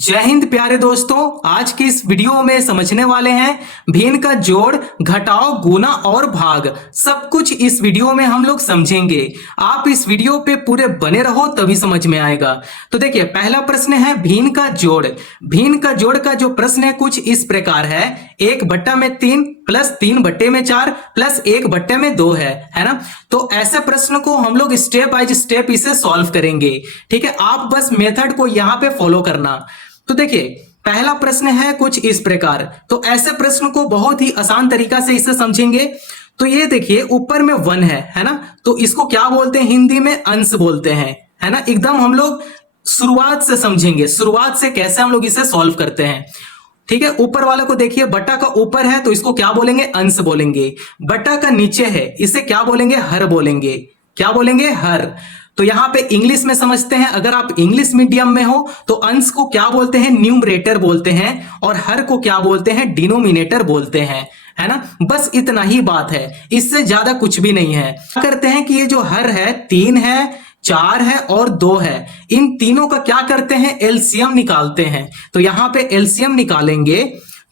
जय हिंद प्यारे दोस्तों। आज की इस वीडियो में समझने वाले हैं भिन्न का जोड़, घटाव, गुना और भाग। सब कुछ इस वीडियो में हम लोग समझेंगे। आप इस वीडियो पे पूरे बने रहो तभी समझ में आएगा। तो देखिए, पहला प्रश्न है भिन्न का जोड़। भिन्न का जोड़ का जो प्रश्न है कुछ इस प्रकार है, 1/3 प्लस 3/4 प्लस 1/2 है ना। तो ऐसे प्रश्न को हम लोग स्टेप बाय स्टेप इसे सॉल्व करेंगे। ठीक है, आप बस मेथड को यहां पे फॉलो करना। तो देखिए, पहला प्रश्न है कुछ इस प्रकार। तो ऐसे प्रश्न को बहुत ही आसान तरीका से इसे समझेंगे। तो ये देखिए, ऊपर में 1 है ना। तो इसको क्या बोलते हैं हिंदी में? अंश बोलते हैं, है ना। एकदम हम लोग शुरुआत से समझेंगे, शुरुआत से कैसे हम लोग इसे सॉल्व करते हैं। ठीक है, ऊपर वाले को देखिए, बटा का ऊपर है तो इसको क्या बोलेंगे? अंश बोलेंगे। बटा का नीचे है, इसे क्या बोलेंगे? हर बोलेंगे। क्या बोलेंगे? हर। तो यहां पे इंग्लिश में समझते हैं, अगर आप इंग्लिश मीडियम में हो तो अंश को क्या बोलते हैं? न्यूमरेटर बोलते हैं, और हर को क्या बोलते हैं? डिनोमिनेटर बोलते हैं, है ना। बस इतना ही बात है, इससे ज्यादा कुछ भी नहीं है। क्या करते हैं कि ये जो हर है, 3 है, 4 है और 2 है, इन तीनों का क्या करते हैं? एलसीएम निकालते हैं। तो यहां पे एलसीएम निकालेंगे,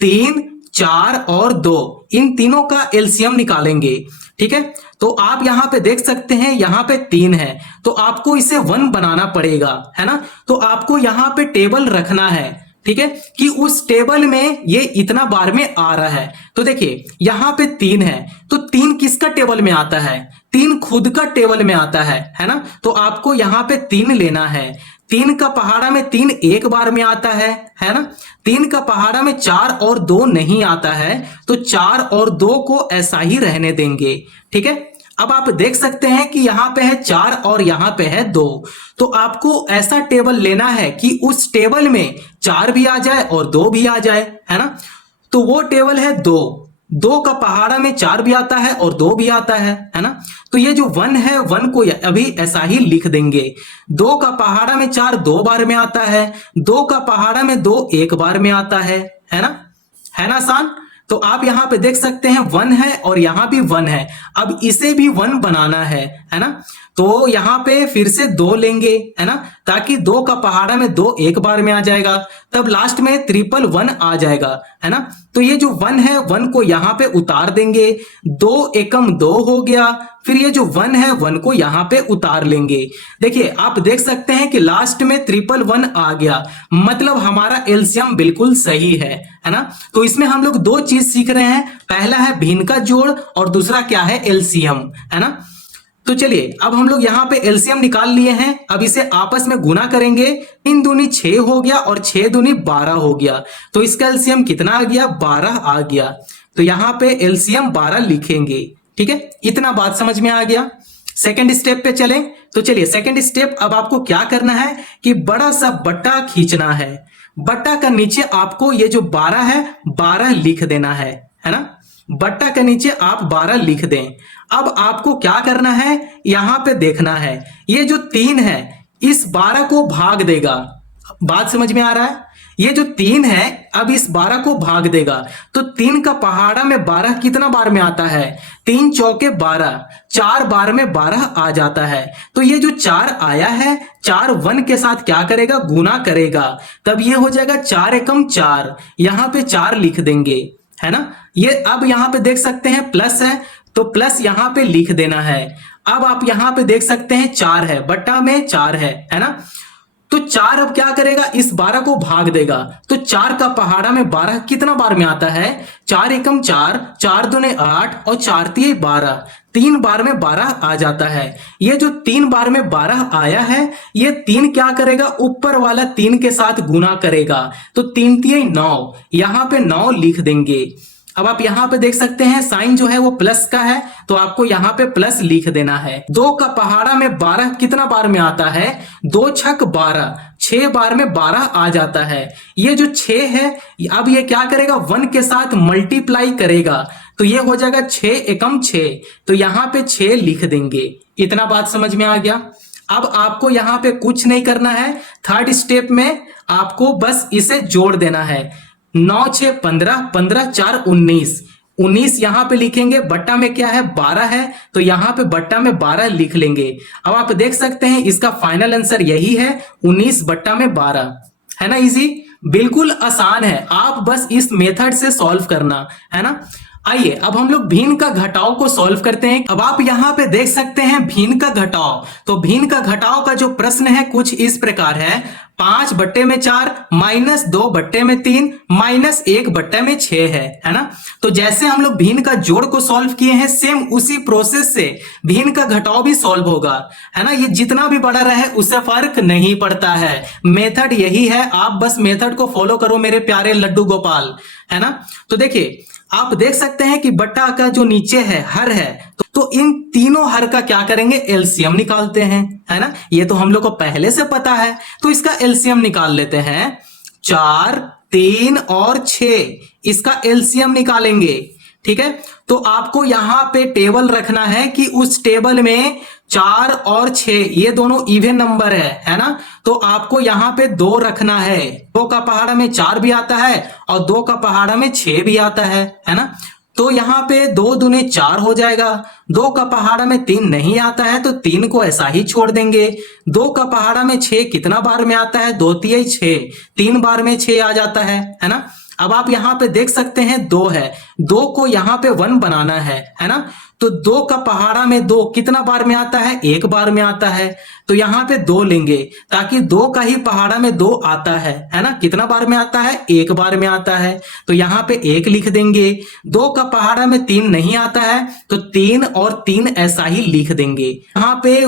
3, 4 और 2, इन तीनों का एलसीएम निकालेंगे। ठीक है, तो आप यहां पे देख सकते हैं, यहां पे 3 है तो आपको इसे 1 बनाना पड़ेगा, है ना। तो आपको यहां पे टेबल रखना है, ठीक है, कि उस टेबल में ये इतना बार में आ रहा है। तो देखिए, यहां पे 3 है तो 3 किसका टेबल में आता है? 3 खुद का टेबल में आता है ना। तो आपको यहां पे 3 लेना है। 3 का पहाड़ा में 3 एक बार में आता है ना। 3 का पहाड़ा में 4 और 2 नहीं आता है, तो 4 और 2 को ऐसा ही रहने देंगे। ठीक है, अब आप देख सकते हैं कि यहां पे है 4 और यहां पे है 2। तो आपको ऐसा टेबल लेना है कि उस टेबल में 4 भी आ जाए और 2 भी आ जाए, है ना। तो वो टेबल है 2 का पहाड़ा में 4 भी आता है और 2 भी आता है ना। तो ये जो 1 है, 1 को अभी ऐसा ही लिख देंगे। 2 का पहाड़ा में 4 2 बार में आता है, 2 का पहाड़ा में 2 एक बार में आता है ना। है ना आसान। तो आप यहां पे देख सकते हैं 1 है और यहां भी 1 है। अब इसे भी 1 बनाना है ना। तो यहां पे फिर से 2 लेंगे, है ना, ताकि 2 का पहाड़ा में 2 एक बार में आ जाएगा, तब लास्ट में 111 आ जाएगा, है ना। तो ये जो 1 है, 1 को यहां पे उतार देंगे, 2 एकम 2 हो गया। फिर ये जो 1 है, 1 को यहां पे उतार लेंगे। देखिए, आप देख सकते हैं कि लास्ट में 111 आ गया, मतलब हमारा एलसीएम बिल्कुल सही है ना। तो इसमें हम लोग 2 चीज सीख रहे हैं, पहला है भिन्न का जोड़ और दूसरा क्या है? एलसीएम, है ना। तो चलिए, अब हम लोग यहां पे एलसीएम निकाल लिए हैं। अब इसे आपस में गुना करेंगे। 3 दूनी 6 हो गया और 6 दूनी 12 हो गया। तो इसका एलसीएम कितना आ गया? 12 आ गया। तो यहां पे एलसीएम 12 लिखेंगे। ठीक है, इतना बात समझ में आ गया। सेकेंड स्टेप पे चलें। तो चलिए, सेकेंड स्टेप, अब आपको क्या करना है कि बड़ा सा बट्टा खींचना है। बट्टा का नीचे आपको ये जो 12 है, 12 लिख देना है ना। बट्टा के नीचे आप 12 लिख दें। अब आपको क्या करना है? यहां पे देखना है, ये जो 3 है इस 12 को भाग देगा। बात समझ में आ रहा है? ये जो 3 है अब इस 12 को भाग देगा। तो 3 का पहाड़ा में 12 कितना बार में आता है? 3 चौके 12, 4 बार में 12 आ जाता है। तो ये जो 4 आया है, 4 1 के साथ क्या करेगा? गुना करेगा। तब ये हो जाएगा 4 एकम 4, यहां पे 4 लिख देंगे, है ना। ये अब यहां पे देख सकते हैं प्लस है, तो प्लस यहां पे लिख देना है। अब आप यहां पे देख सकते हैं 4 है, बट्टा में 4 है ना। तो 4 अब क्या करेगा? इस 12 को भाग देगा। तो 4 का पहाड़ा में 12 कितना बार में आता है? 4 एकम 4, 4 दूने 8 और 4 तिये 12, 3 बार में 12 आ जाता है। ये जो 3 बार में 12 आया है, ये 3 क्या करेगा? ऊपर वाला 3 के साथ गुना करेगा। तो 3 तिये 9, यहां पे 9 लिख देंगे। अब आप यहां पे देख सकते हैं साइन जो है वो प्लस का है, तो आपको यहां पे प्लस लिख देना है। 2 का पहाड़ा में 12 कितना बार में आता है? 2 छक 12, 6 बार में 12 आ जाता है। ये जो 6 है, अब ये क्या करेगा? 1 के साथ मल्टीप्लाई करेगा। तो ये हो जाएगा 6 एकम 6, तो यहां पे 6 लिख देंगे। इतना बात समझ में आ गया। अब आपको यहां पे कुछ नहीं करना है। थर्ड स्टेप में आपको बस इसे जोड़ देना है। 9 6 15, 15 4 19, 19 यहां पे लिखेंगे। बट्टा में क्या है? 12 है, तो यहां पे बट्टा में 12 लिख लेंगे। अब आप देख सकते हैं इसका फाइनल आंसर यही है, 19 बट्टा में 12, है ना। इजी। बिल्कुल आसान है, आप बस इस मेथड से सॉल्व करना है ना। आइए अब हम लोग भिन्न का घटाव को सॉल्व करते हैं। अब आप यहाँ पे देख सकते हैं भिन्न का घटाव। तो भिन्न का घटाव का जो प्रश्न है कुछ इस प्रकार है, 5/4 -2/3 -1/6 है ना। तो जैसे हम लोग भिन्न का जोड़ को सॉल्व किए हैं, सेम उसी प्रोसेस से भिन्न का घटाव भी सॉल्व होगा, है ना। ये जितना भी बड़ा रहे उससे फर्क नहीं पड़ता है, मेथड यही है, आप बस मेथड को फॉलो करो मेरे प्यारे लड्डू गोपाल, है ना। तो देखिए आप देख सकते हैं कि बट्टा का जो नीचे है हर है, तो इन तीनों हर का क्या करेंगे, एलसीएम निकालते हैं, है ना। ये तो हम लोग को पहले से पता है, तो इसका एलसीएम निकाल लेते हैं। 4, 3 और 6 इसका एलसीएम निकालेंगे, ठीक है। तो आपको यहां पे टेबल रखना है कि उस टेबल में 4 और 6 ये दोनों इवन नंबर है ना। तो आपको यहां पे 2 रखना है, 2 का पहाड़ा में 4 भी आता है और 2 का पहाड़ा में 6 भी आता है ना। तो यहाँ पे 2 दूने 4 हो जाएगा, 2 का पहाड़ा में 3 नहीं आता है तो 3 को ऐसा ही छोड़ देंगे। 2 का पहाड़ा में 6 कितना बार में आता है, 2 तिहाई 6, 3 बार में 6 आ जाता है ना। अब आप यहाँ पे देख सकते हैं 2 है, 2 को यहाँ पे 1 बनाना है ना। तो 2 का पहाड़ा में 2 कितना बार में आता है, 1 बार में आता है। तो यहाँ पे 2 लेंगे ताकि 2 का ही पहाड़ा में 2 आता है ना। कितना बार में आता है, 1 बार में आता है। तो यहाँ पे 1 लिख देंगे। 2 का पहाड़ा में 3 नहीं आता है तो 3 और 3 ऐसा ही लिख देंगे। यहाँ पे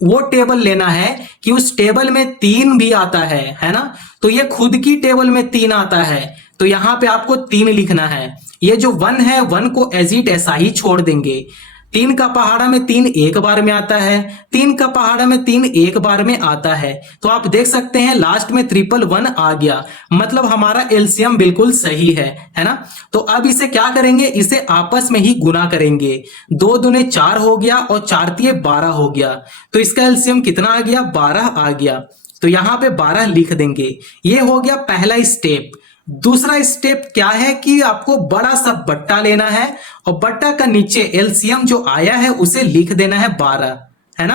वो टेबल लेना है कि उस टेबल में 3 भी आता है ना। तो ये खुद की टेबल में 3 आता है तो यहाँ पे आपको 3 लिखना है। ये जो 1 है 1 को एज इट ऐसा ही छोड़ देंगे। 3 का पहाड़ा में 3 1 बार में आता है, 3 का पहाड़ा में 3 1 बार में आता है। तो आप देख सकते हैं लास्ट में 111 आ गया, मतलब हमारा एलसीएम बिल्कुल सही है ना। तो अब इसे क्या करेंगे, इसे आपस में ही गुना करेंगे। 2 दूने 4 हो गया और 4 तिये 12 हो गया। तो इसका एलसीएम कितना आ गया, 12 आ गया। तो यहाँ पे 12 लिख देंगे। ये हो गया पहला स्टेप। दूसरा स्टेप क्या है कि आपको बड़ा सा बट्टा लेना है और बट्टा का नीचे एलसीएम जो आया है उसे लिख देना है 12, है ना।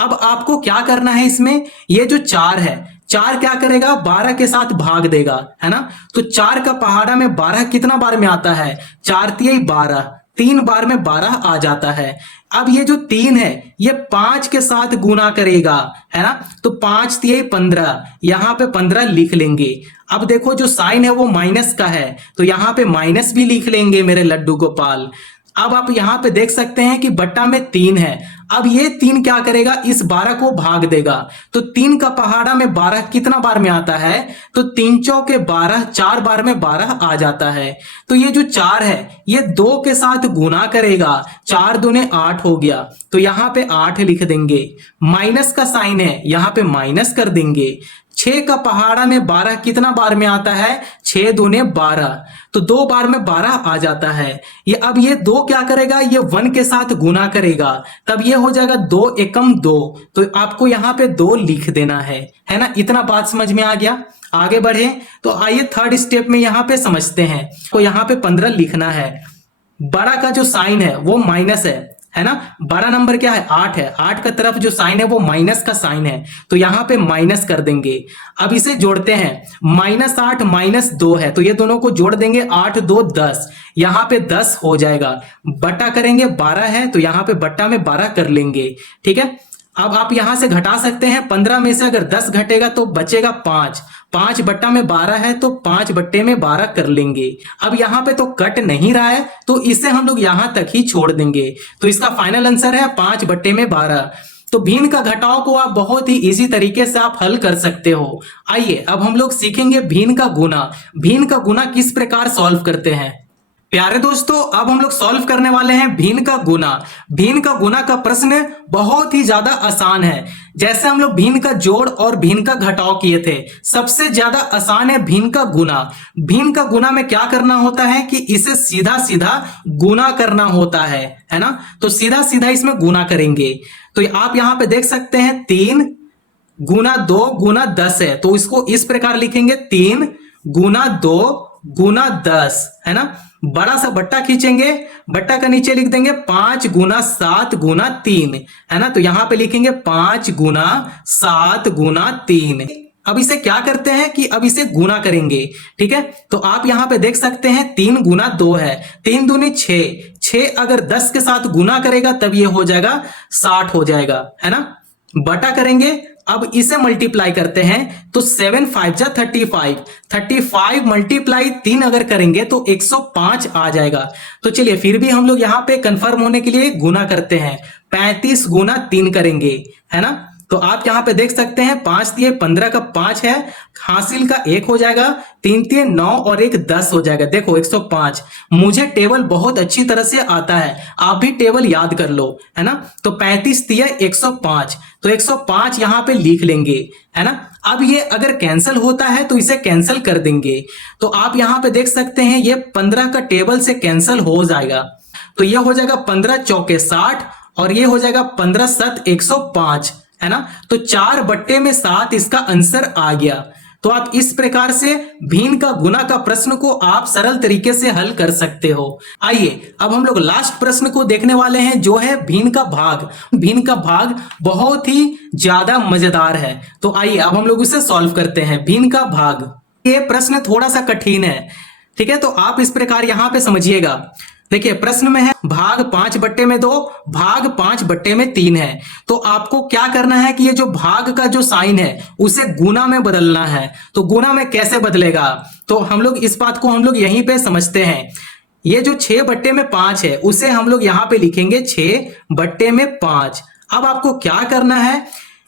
अब आपको क्या करना है, इसमें ये जो 4 है, 4 क्या करेगा, 12 के साथ भाग देगा, है ना। तो 4 का पहाड़ा में 12 कितना बार में आता है, 4 तिहाई 12, 3 बार में 12 आ जाता है। अब ये जो 3 है ये 5 के साथ गुना करेगा, है ना। तो 5 तिहाई 15, यहाँ पे 15 लिख लेंगे। अब देखो जो साइन है वो माइनस का है तो यहाँ पे माइनस भी लिख लेंगे मेरे लड्डू गोपाल। अब आप यहाँ पे देख सकते हैं कि बट्टा में 3 है। अब ये 3 क्या करेगा, इस 12 को भाग देगा। तो 3 का पहाड़ा में 12 कितना बार में आता है, तो 3 चौके 12, 4 बार में 12 आ जाता है। तो ये जो 4 है ये 2 के साथ गुना करेगा, 4 दूने 8 हो गया। तो यहाँ पे 8 लिख देंगे। माइनस का साइन है, यहाँ पे माइनस कर देंगे। 6 का पहाड़ा में 12 कितना बार में आता है, 6 दूने 12, तो 2 बार में 12 आ जाता है। ये अब ये 2 क्या करेगा, ये 1 के साथ गुना करेगा, तब ये हो जाएगा 2 एकम 2। तो आपको यहाँ पे 2 लिख देना है ना। इतना बात समझ में आ गया। आगे बढ़े तो आइए थर्ड स्टेप में यहाँ पे समझते हैं। तो यहाँ पे 15 लिखना है। बड़ा का जो साइन है वो माइनस है ना। बड़ा नंबर क्या है, 8 है। 8 का तरफ जो साइन है वो माइनस का साइन है तो यहाँ पे माइनस कर देंगे। अब इसे जोड़ते हैं, -8 -2 है तो ये दोनों को जोड़ देंगे, 8 2 10, यहाँ पे 10 हो जाएगा। बट्टा करेंगे, 12 है तो यहाँ पे बट्टा में 12 कर लेंगे, ठीक है। अब आप यहां से घटा सकते हैं, 15 में से अगर 10 घटेगा तो बचेगा 5, 5 बट्टा में 12 है तो 5 बट्टे में 12 कर लेंगे। अब यहाँ पे तो कट नहीं रहा है तो इसे हम लोग यहां तक ही छोड़ देंगे। तो इसका फाइनल आंसर है 5 बट्टे में 12। तो भिन्न का घटाव को आप बहुत ही इजी तरीके से आप हल कर सकते हो। आइए अब हम लोग सीखेंगे भिन्न का गुना। भिन्न का गुना किस प्रकार सॉल्व करते हैं। प्यारे दोस्तों अब हम लोग सॉल्व करने वाले हैं भिन्न का गुना। भिन्न का गुना का प्रश्न बहुत ही ज्यादा आसान है। जैसे हम लोग भिन्न का जोड़ और भिन्न का घटाव किए थे, सबसे ज्यादा आसान है भिन्न का गुना। भिन्न का गुना में क्या करना होता है कि इसे सीधा सीधा गुना करना होता है ना। तो सीधा सीधा इसमें गुना करेंगे। तो आप यहां पे देख सकते हैं 3 गुना 2 गुना 10 है तो इसको इस प्रकार लिखेंगे, 3 गुना 2 गुना 10, है ना। बड़ा सा बट्टा खींचेंगे, बट्टा का नीचे लिख देंगे 5 गुना 7 गुना 3, है ना। तो यहां पे लिखेंगे 5 गुना 7 गुना 3। अब इसे क्या करते हैं कि अब इसे गुना करेंगे। ठीक है, तो आप यहां पे देख सकते हैं 3 गुना 2 है, 3 दूनी 6, 6 अगर 10 के साथ गुना करेगा तब ये हो जाएगा 60 हो जाएगा, है ना। बटा करेंगे, अब इसे मल्टीप्लाई करते हैं तो 7 5 जा 35, 35 मल्टीप्लाई 3 अगर करेंगे तो 105 आ जाएगा। तो चलिए फिर भी हम लोग यहाँ पे कंफर्म होने के लिए गुना करते हैं, 35 गुना 3 करेंगे, है ना। तो आप यहां पे देख सकते हैं 5 दिए 15 का 5 है, हासिल का 1 हो जाएगा, 3 दिए 9 और 1 10 हो जाएगा। देखो 105, मुझे टेबल बहुत अच्छी तरह से आता है, आप भी टेबल याद कर लो, है ना। तो 35 दिया 105, तो 105 यहां पे लिख लेंगे, है ना। अब ये अगर कैंसिल होता है तो इसे कैंसिल कर देंगे, तो आप यहां पे देख सकते हैं ये 15 का टेबल से कैंसिल हो जाएगा, तो ये हो जाएगा 15 चौके 60 और ये हो जाएगा 15 7 105, है ना। तो 4 बट्टे में 7 इसका आंसर आ गया। तो आप इस प्रकार से भिन्न का गुना का प्रश्न को आप सरल तरीके से हल कर सकते हो। आइए अब हम लोग लास्ट प्रश्न को देखने वाले हैं, जो है भिन्न का भाग। भिन्न का भाग बहुत ही ज्यादा मजेदार है, तो आइए अब हम लोग इसे सॉल्व करते हैं। भिन्न का भाग, ये प्रश्न थोड़ा सा कठिन है, ठीक है, तो आप इस प्रकार यहां पे समझिएगा। देखिए प्रश्न में है भाग 5 बट्टे में 2, भाग 5 बट्टे में 3 है। तो आपको क्या करना है कि ये जो भाग का जो साइन है उसे गुना में बदलना है। तो गुना में कैसे बदलेगा, तो हम लोग इस बात को हम लोग यहीं पे समझते हैं। ये जो 6 बट्टे में 5 है उसे हम लोग यहां पे लिखेंगे 6 बट्टे में 5। अब आपको क्या करना है,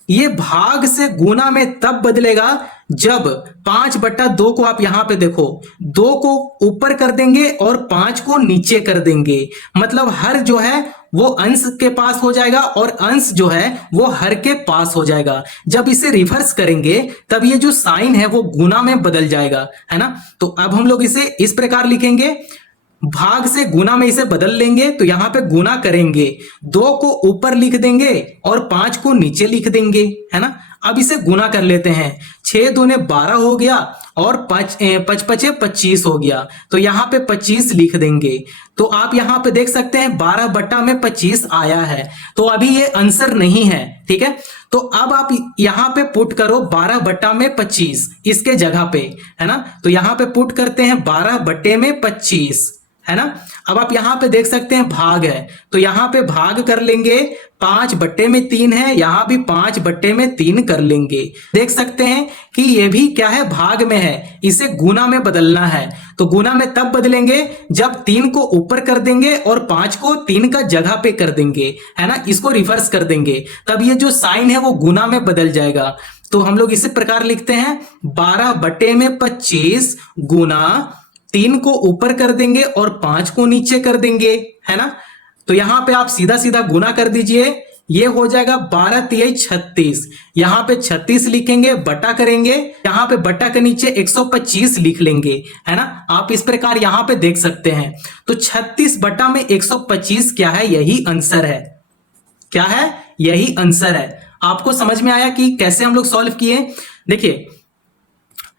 ये भाग से गुना में तब बदलेगा जब 5/2 को आप यहां पे देखो, 2 को ऊपर कर देंगे और 5 को नीचे कर देंगे, मतलब हर जो है वो अंश के पास हो जाएगा और अंश जो है वो हर के पास हो जाएगा। जब इसे रिवर्स करेंगे तब ये जो साइन है वो गुना में बदल जाएगा, है ना। तो अब हम लोग इसे इस प्रकार लिखेंगे, भाग से गुना में इसे बदल लेंगे, तो यहां पे गुना करेंगे, 2 को ऊपर लिख देंगे और 5 को नीचे लिख देंगे, है ना। अब इसे गुना कर लेते हैं, 6 दूने 12 हो गया और 5 5 25 हो गया, तो यहां पे 25 लिख देंगे। तो आप यहां पे देख सकते हैं 12 बट्टा में 25 आया है, तो अभी ये आंसर नहीं है, ठीक है। तो अब आप यहां पे पुट करो 12 बट्टा में 25 इसके जगह पे, है ना। तो यहां पे पुट करते हैं 12 बट्टे में 25, है ना। अब आप यहां पे देख सकते हैं भाग है, तो यहां पे भाग कर लेंगे, 5 बट्टे में 3 है, यहां भी 5 बट्टे में 3 कर लेंगे। देख सकते हैं कि ये भी क्या है, भाग में है, इसे गुना में बदलना है। तो गुना में तब बदलेंगे जब 3 को ऊपर कर देंगे और 5 को 3 का जगह पे कर देंगे, है ना। इसको रिवर्स कर देंगे, तब ये जो साइन है वो गुना में बदल जाएगा। तो हम लोग इसी प्रकार लिखते हैं 12 बट्टे में 25 गुना 3 को ऊपर कर देंगे और 5 को नीचे कर देंगे, है ना। तो यहां पे आप सीधा सीधा गुना कर दीजिए, ये हो जाएगा 12 तिहाई 36, यहां पे 36 लिखेंगे, बटा करेंगे, यहां पे बटा के नीचे 125 लिख लेंगे, है ना। आप इस प्रकार यहां पे देख सकते हैं। तो 36 बटा में 125 क्या है, यही आंसर है। क्या है, यही आंसर है। आपको समझ में आया कि कैसे हम लोग सॉल्व किए। देखिए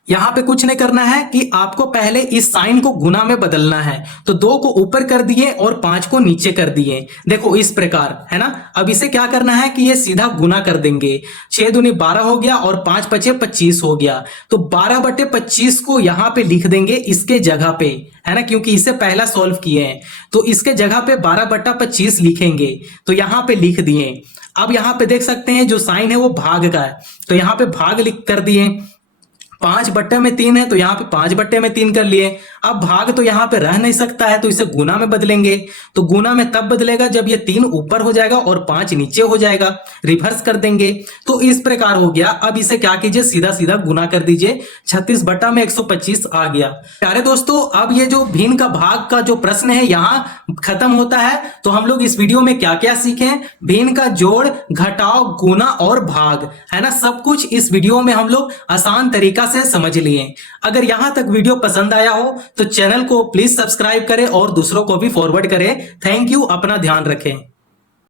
यहां पे कुछ नहीं करना है कि आपको पहले इस साइन को गुना में बदलना है, तो 2 को ऊपर कर दिए और 5 को नीचे कर दिए, देखो इस प्रकार, है ना। अब इसे क्या करना है कि ये सीधा गुना कर देंगे, 6 दूनी 12 हो गया और 5 5 25 हो गया। तो 12 बटे 25 को यहां पे लिख देंगे इसके जगह पे, है ना, क्योंकि इसे पहला सॉल्व किए हैं, तो इसके जगह पे 12 बटा 25 लिखेंगे, तो यहां पे लिख दिए। अब यहां पे देख सकते हैं जो साइन है वो भाग का है, तो यहां पे भाग लिख कर दिए, 5 बट्टे में 3 है तो यहाँ पे 5 बट्टे में 3 कर लिए। अब भाग तो यहाँ पे रह नहीं सकता है, तो इसे गुना में बदलेंगे, तो गुना में तब बदलेगा जब ये 3 ऊपर हो जाएगा और 5 नीचे हो जाएगा, रिवर्स कर देंगे। तो इस प्रकार हो गया। अब इसे क्या कीजिए, सीधा सीधा गुना कर दीजिए, 36 बट्टा में 125 आ गया। प्यारे दोस्तों, अब ये जो भिन्न का भाग का जो प्रश्न है यहाँ खत्म होता है। तो हम लोग इस वीडियो में क्या क्या सीखे, भिन्न का जोड़, घटाव, गुना और भाग, है ना, सब कुछ इस वीडियो में हम लोग आसान तरीका से समझ लिए। अगर यहां तक वीडियो पसंद आया हो तो चैनल को प्लीज सब्सक्राइब करें और दूसरों को भी फॉरवर्ड करें। थैंक यू, अपना ध्यान रखें।